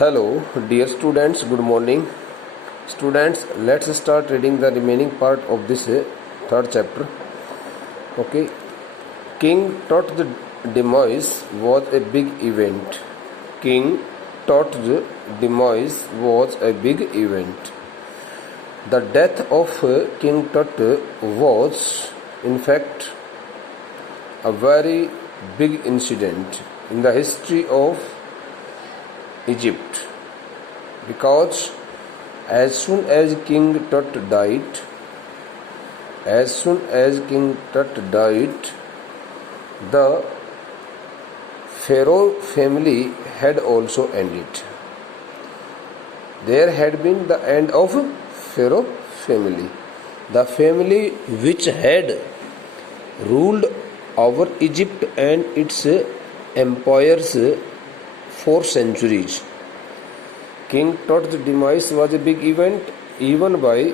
Hello, dear students, good morning. Students, let's start reading the remaining part of this third chapter. Okay, King Tut's demise was a big event. King Tut's demise was a big event. The death of King Tut was, in fact, a very big incident in the history of Egypt, because as soon as King Tut died, the Pharaoh family had also ended. There had been the end of Pharaoh family, the family which had ruled over Egypt and its empires for centuries. King Tut's demise was a big event even by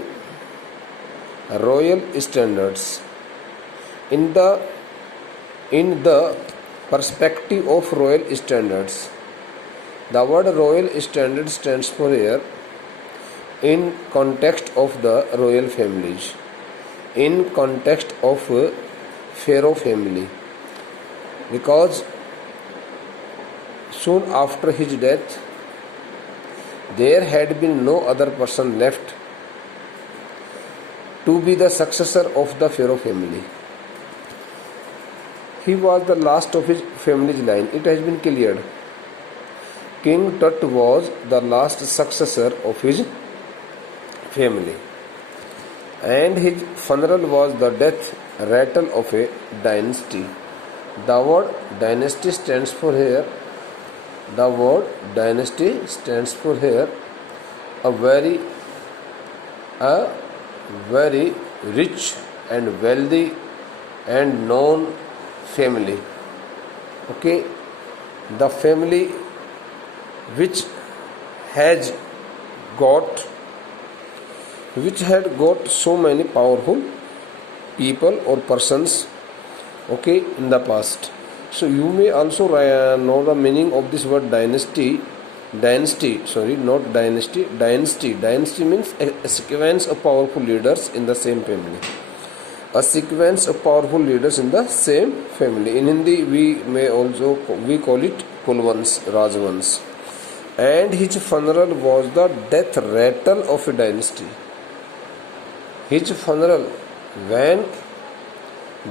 royal standards. In the perspective of royal standards, the word royal standard stands for here in context of the royal families, in context of Pharaoh family, because soon after his death, there had been no other person left to be the successor of the Pharaoh family. He was the last of his family's line. It has been cleared. King Tut was the last successor of his family, and his funeral was the death rattle of a dynasty. The word dynasty stands for here a very rich and wealthy and known family. Okay, the family which had got so many powerful people or persons, okay, in the past. So you may also know the meaning of this word dynasty. Dynasty means a sequence of powerful leaders in the same family. A sequence of powerful leaders in the same family. In Hindi we call it Kulvans, Rajvans. And his funeral was the death rattle of a dynasty. His funeral, when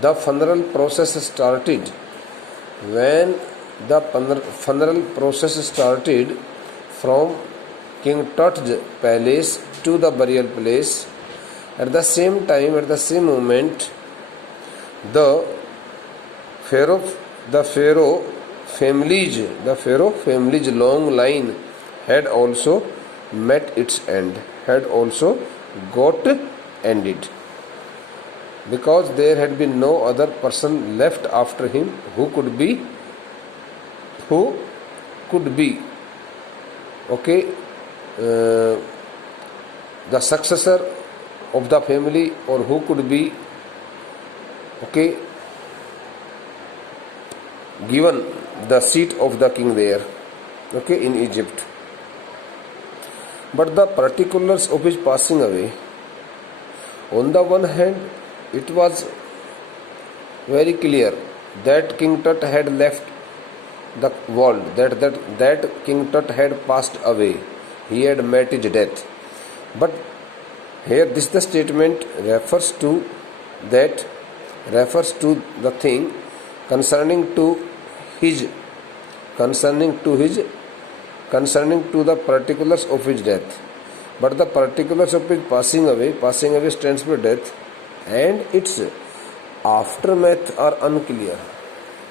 the funeral process started, from King Tut's palace to the burial place, at the same moment, the Pharaoh family's long line had also met its end, had also got ended, because there had been no other person left after him who could be okay, the successor of the family, or who could be okay, given the seat of the king there, okay, in Egypt. But the particulars of his passing away, on the one hand, it was very clear that King Tut had left the world, that King Tut had passed away. He had met his death. But here the statement refers to the thing concerning to the particulars of his death. But the particulars of his passing away stands for death, and its aftermath are unclear.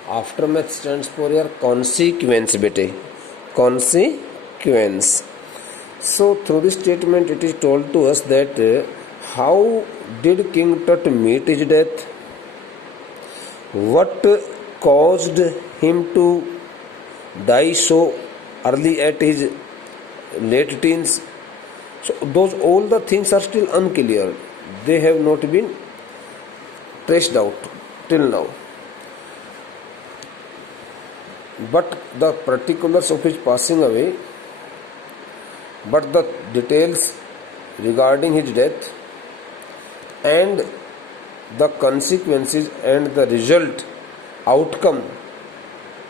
Aftermath stands for your consequence, consequence. So through this statement it is told to us that how did King Tut meet his death, what caused him to die so early at his late teens. So all the things are still unclear. They have not been traced out till now. But the particulars of his passing away but the details regarding his death and the consequences and the result outcome,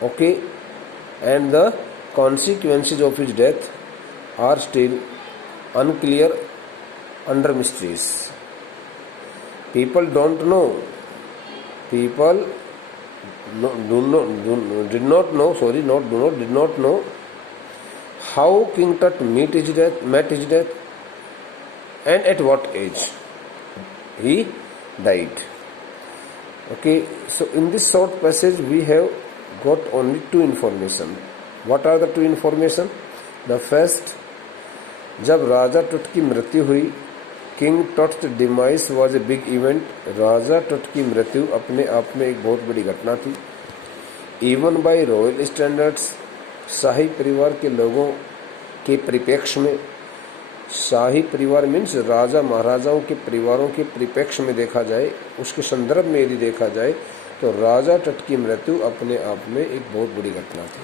okay, and the consequences of his death are still unclear, under mysteries. People don't know. People did not know how King Tut met his death, and at what age he died. Okay, so in this short passage we have got only two information. What are the two information? The first, जब राजा टुट की मृत्यु हुई, King Tut's demise was a big event. राजा Tut की मृत्यु अपने आप में एक बहुत बड़ी घटना थी. इवन बाय रॉयल स्टैंडर्ड्स, शाही परिवार के लोगों के परिप्रेक्ष्य में, शाही परिवार मीन्स राजा महाराजाओं के परिवारों के परिप्रेक्ष्य में देखा जाए, उसके संदर्भ में यदि देखा जाए तो राजा टट की मृत्यु अपने आप में एक बहुत बड़ी घटना थी.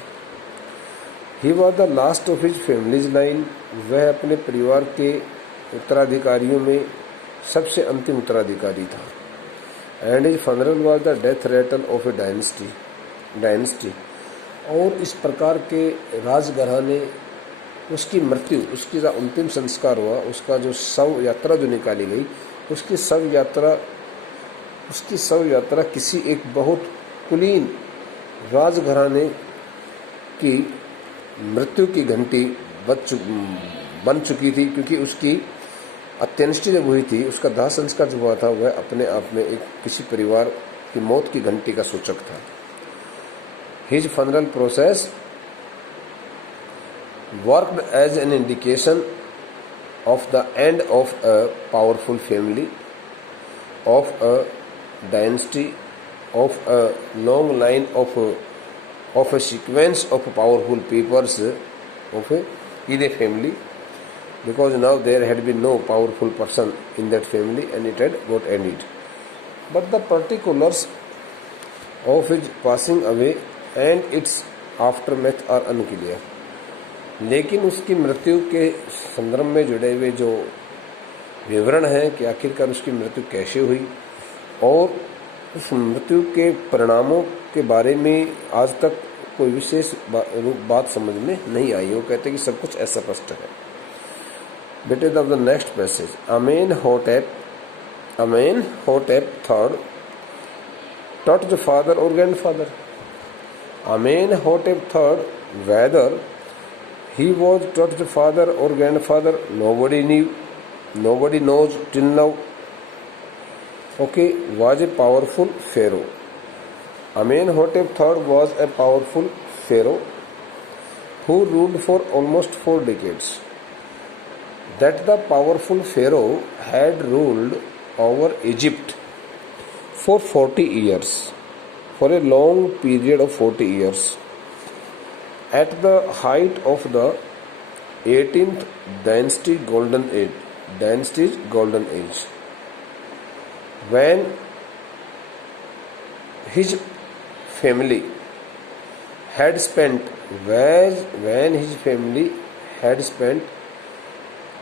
He was the last of his families line, वह अपने परिवार के उत्तराधिकारियों में सबसे अंतिम उत्तराधिकारी था. And his funeral was the death Ratle of A dynasty, और इस प्रकार के राजघराने, उसकी मृत्यु, उसकी जो अंतिम संस्कार हुआ, उसका जो शव यात्रा जो निकाली गई, उसकी शव यात्रा किसी एक बहुत कुलीन राजघराने की मृत्यु की घंटी बन चुकी थी, क्योंकि उसकी अंत्येष्टि जब हुई थी, उसका दाह संस्कार जो हुआ था, वह अपने आप में एक किसी परिवार की मौत की घंटी का सूचक था. His funeral process worked as an indication of the end of a powerful family, of a dynasty, of a long line of a sequence of powerful peoples in a family, because now there had been no powerful person in that family and it had got ended. But the particulars of his passing away and its aftermath are unclear. लेकिन उसकी मृत्यु के संदर्भ में जुड़े हुए जो विवरण हैं कि आखिरकार उसकी मृत्यु कैसे हुई और उस मृत्यु के परिणामों के बारे में आज तक कोई विशेष बात समझ में नहीं आई. वो कहते हैं कि सब कुछ अस्पष्ट है. बेटे of the next passage, Amenhotep III taught the father or grandfather. Amenhotep III, whether he was taught the father or grandfather, nobody knew, nobody knows till now. Okay, was a powerful pharaoh. Amenhotep III was a powerful pharaoh who ruled for almost 4 decades. That the powerful pharaoh had ruled over Egypt for 40 years, for a long period of 40 years. At the height of the 18th dynasty's golden age, when his family had spent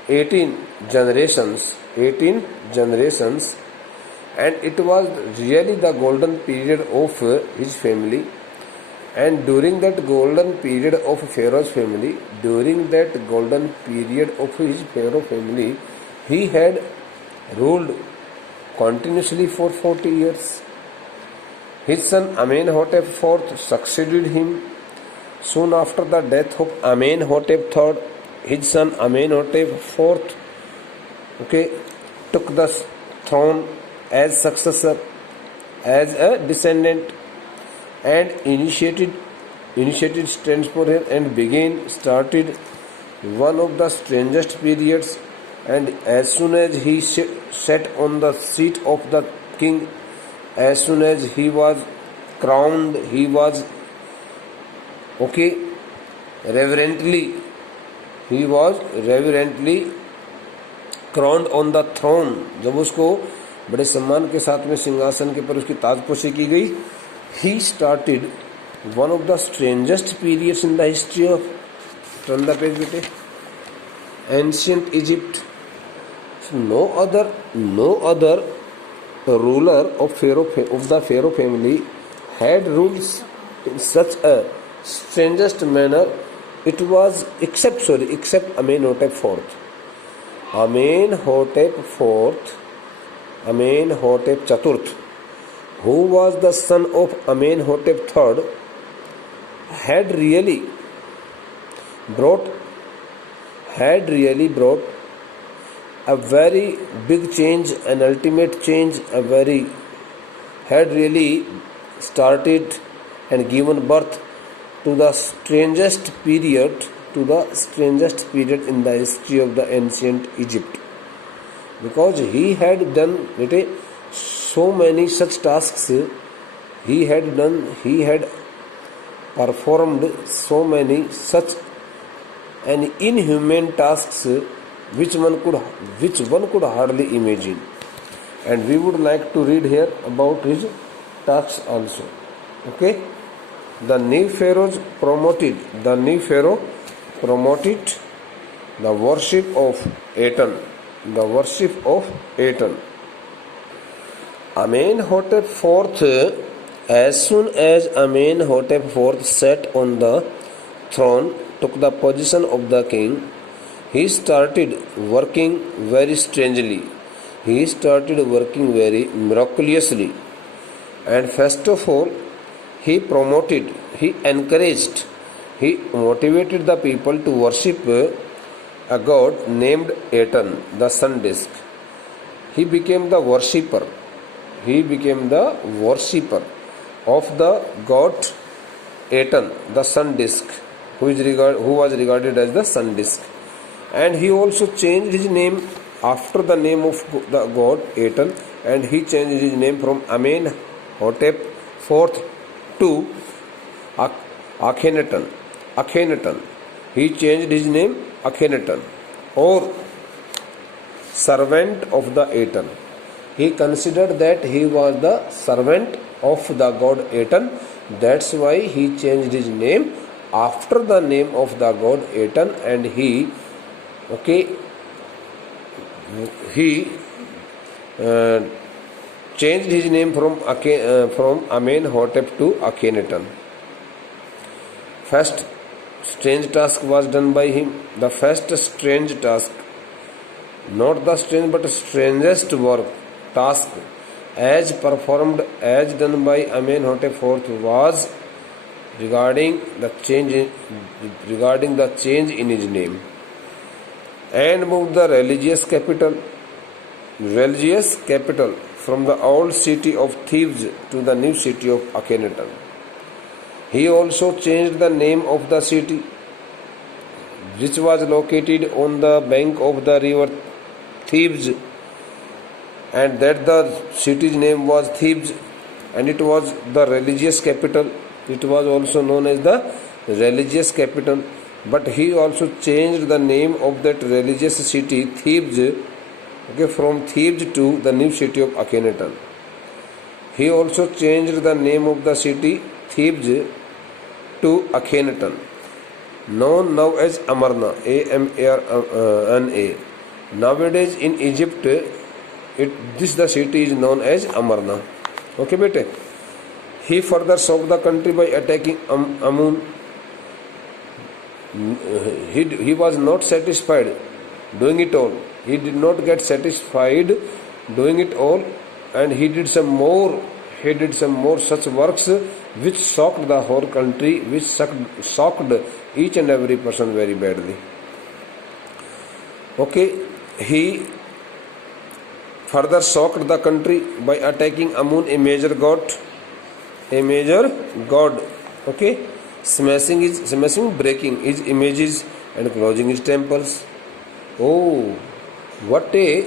18 generations, and it was really the golden period of his family. And during that golden period of Pharaoh's family, he had ruled continuously for 40 years. His son Amenhotep IV succeeded him. Soon after the death of Amenhotep III, his son Amenhotep IV took the throne as successor, as a descendant, and initiated transport and started one of the strangest periods. And as soon as he sat on the seat of the king, as soon as he was crowned, he was reverently crowned on the throne. जब उसको बड़े सम्मान के साथ में सिंहासन के पर उसकी ताजपोशी की गई, he started one of the strangest periods in the history of, turn the page बेटे, ancient Egypt. So no other ruler of the Pharaoh family had rules in such a strangest manner. It was except Amenhotep IV. Amenhotep IV, who was the son of Amenhotep III, had really brought a very big change, an ultimate change, had really started and given birth to the strangest period in the history of the ancient Egypt, because he had done so many such tasks. He had performed so many such and inhuman tasks which one could hardly imagine. And we would like to read here about his tasks also. Okay, the new Pharaoh promoted the worship of Aten. Amenhotep IV. As soon as Amenhotep IV sat on the throne, took the position of the king, he started working very strangely. He started working very miraculously. And first of all, he encouraged, he motivated the people to worship a god named Aten, the sun disk. He became the worshipper of the god Aten, the sun disk, who was regarded as the sun disk. And he also changed his name after the name of the god Aten, and he changed his name from Amenhotep IV to Akhenaten. He changed his name Akhenaten, or servant of the Aten. He considered that he was the servant of the god Aten. That's why he changed his name after the name of the god Aten, and he changed his name from Amenhotep to Akhenaten. First strange task was done by him. The first strange task, not the strange but strangest task as done by Amenhotep IV, was regarding the change in his name, and moved the religious capital from the old city of Thebes to the new city of Akhenaten. He also changed the name of the city, which was located on the bank of the river Thebes, and that the city's name was Thebes, and it was the religious capital. It was also known as the religious capital. But he also changed the name of that religious city, Thebes, from Thebes to the new city of Akhenaten. He also changed the name of the city, Thebes, to Akhenaten, known now as Amarna, Amarna. Nowadays in Egypt, the city is known as Amarna. Okay, bete. He further shocked the country by attacking Amun. He was not satisfied doing it all. He did not get satisfied doing it all, and he did some more such works which shocked the whole country, which shocked each and every person very badly. Okay, he further shocked the country by attacking Amun, a major god. Okay, breaking his images and closing his temples. Oh, what a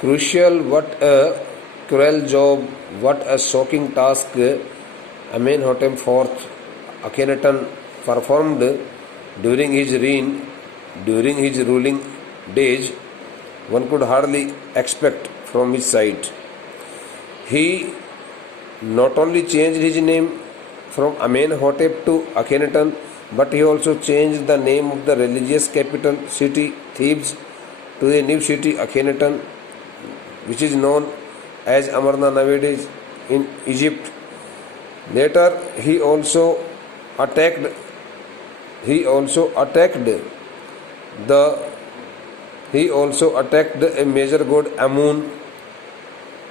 crucial, what a cruel job, what a shocking task Amenhotep IV Akhenaten performed during his ruling days. One could hardly expect from his side. He not only changed his name from Amenhotep to Akhenaten, but he also changed the name of the religious capital city Thebes to a new city Akhenaten, which is known as Amarna nowadays in Egypt. Later he also attacked a major god Amun,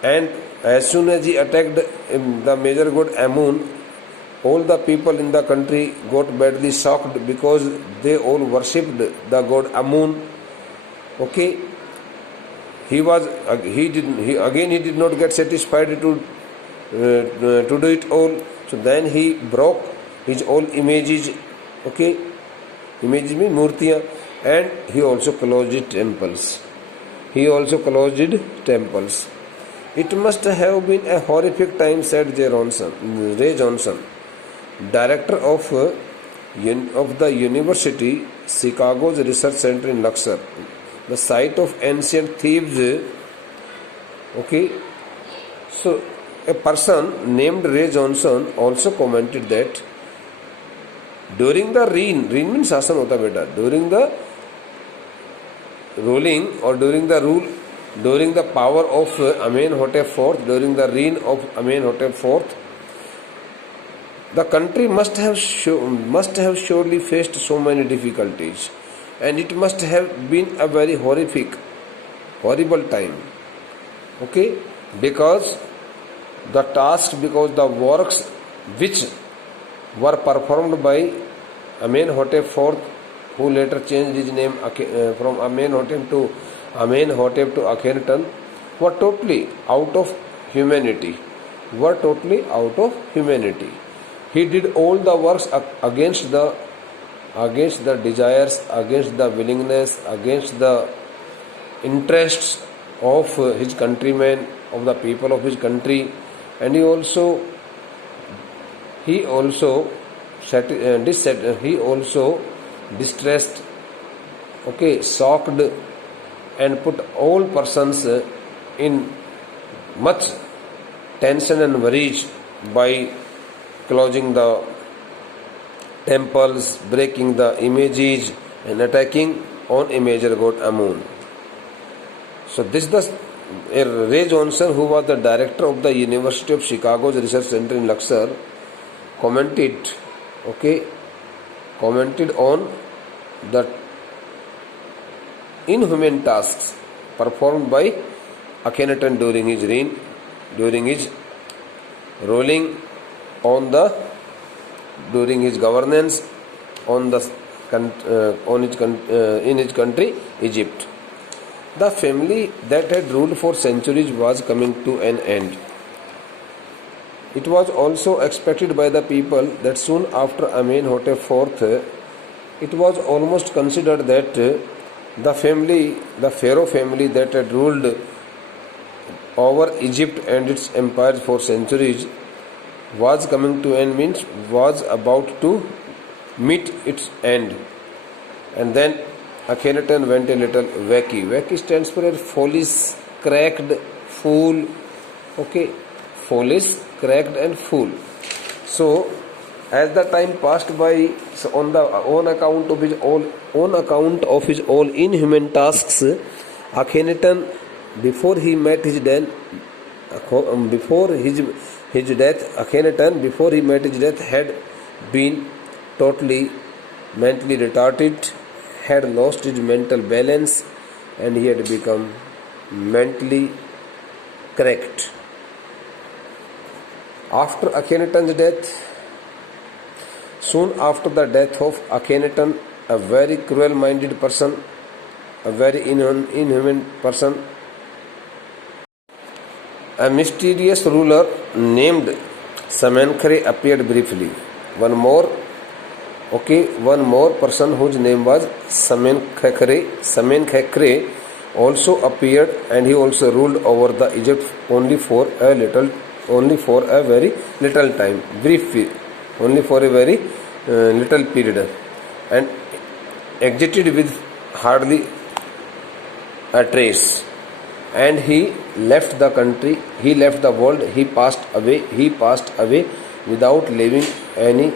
and as soon as he attacked the major god Amun, all the people in the country got badly shocked because they all worshipped the god Amun. Okay, he did not get satisfied to do it all. So then he broke his all images. Okay, images mean murtiya, and he also closed temples. It must have been a horrific time, said Ray Johnson, director of the University Chicago's Research Center in Luxor, the site of ancient Thebes. Okay, so a person named Ray Johnson also commented that during the reign means शासन होता बेटा, during the ruling or during the power of Amenhotep IV, during the reign of Amenhotep IV, the country must have surely faced so many difficulties, and it must have been a very horrible time. Okay, because the works which were performed by Amenhotep IV, who later changed his name from Amenhotep to Akhenaten, were totally out of humanity. He did all the works against the desires, against the willingness, against the interests of his countrymen, of the people of his country, and he also distressed, shocked, and put all persons in much tension and worries by closing the temples, breaking the images, and attacking on a major god Amun. So this is Ray Johnson, who was the director of the University of Chicago's Research Center in Luxor, commented on the inhuman tasks performed by Akhenaten during his reign, during his governance in his country Egypt. The family that had ruled for centuries was coming to an end. It was also expected by the people that soon after Amenhotep IV, it was almost considered that the pharaoh family that had ruled over Egypt and its empires for centuries was coming to end, means was about to meet its end. And then Akhenaten went a little wacky. Wacky stands for a foolish, cracked, fool. Okay, foolish, cracked, and fool. So, as the time passed by, so on account of his all inhuman tasks, Akhenaten, before his death, had been totally mentally retarded, had lost his mental balance, and he had become mentally cracked. After Akhenaten's death, soon after the death of Akhenaten, a very cruel-minded person, a very inhuman person, a mysterious ruler named Samenkhare appeared briefly. One more person whose name was Samenkhare also appeared, and he also ruled over the Egypt only for a very little time, only for a very little period, and exited with hardly a trace. And he left the country, he left the world, he passed away without leaving any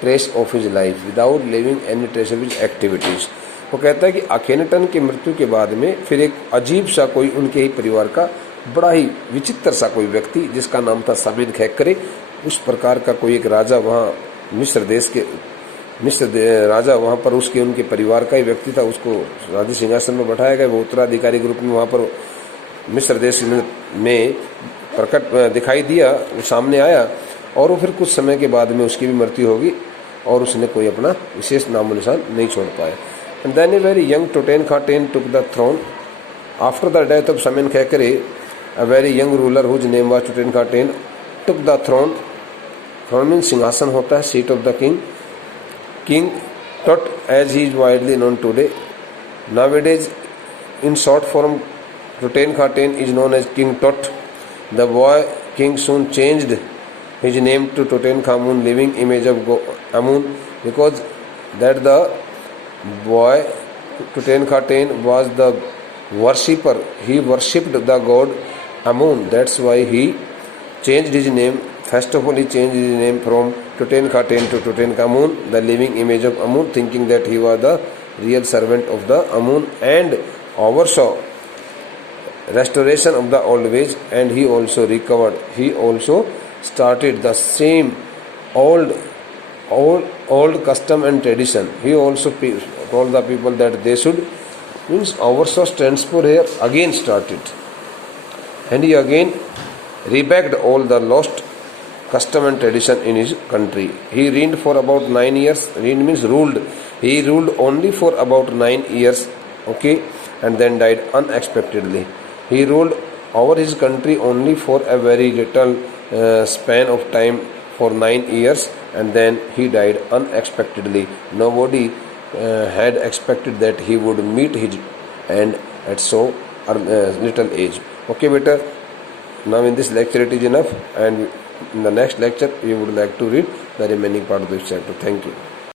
trace of his life without leaving any trace of his activities. वो कहता है कि अखेनटन की मृत्यु के बाद में फिर एक अजीब सा कोई उनके ही परिवार का बड़ा ही विचित्र सा कोई व्यक्ति जिसका नाम था समीन खैकरे, उस प्रकार का कोई एक राजा वहाँ मिस्र देश के राजा वहाँ पर उसके उनके परिवार का ही व्यक्ति था, उसको राज सिंहासन में बैठाया गया। वो उत्तराधिकारी के रूप में वहाँ पर मिस्र देश में प्रकट दिखाई दिया, वो सामने आया और वो फिर कुछ समय के बाद में उसकी भी मृत्यु होगी और उसने कोई अपना विशेष नामो निशान नहीं छोड़ पाया। And then a very young Tutankhaten took the throne after the death of Smenkhkare. A very young ruler whose name was Tutankhaten took the throne. Throne mean सिंहासन होता है, seat of the king. King Tut, as he is widely known today. Nowadays, in short form, Tutankhaten is known as King Tut. The boy king soon changed his name to Tutankhamun, living image of Amun, because that the boy Tutankhaten was the worshipper. He worshipped the god Amun. That's why he changed his name. First of all, he changed his name from Tutankhaten to Tutankhamun, the living image of Amun, thinking that he was the real servant of the Amun and oversaw restoration of the old ways, and he also recovered. He also started the same old custom and tradition. He also told the people that they should, means oversaw stands for here, again started, and he again rebacked all the lost custom and tradition in his country. He reigned for about 9 years. Reigned means ruled. He ruled only for about 9 years, okay, and then died unexpectedly. He ruled over his country only for a very little span of time, for 9 years, and then he died unexpectedly. Nobody had expected that he would meet his end at so little age. Okay, beta. Now in this lecture it is enough, and in the next lecture we would like to read the remaining part of this chapter. Thank you.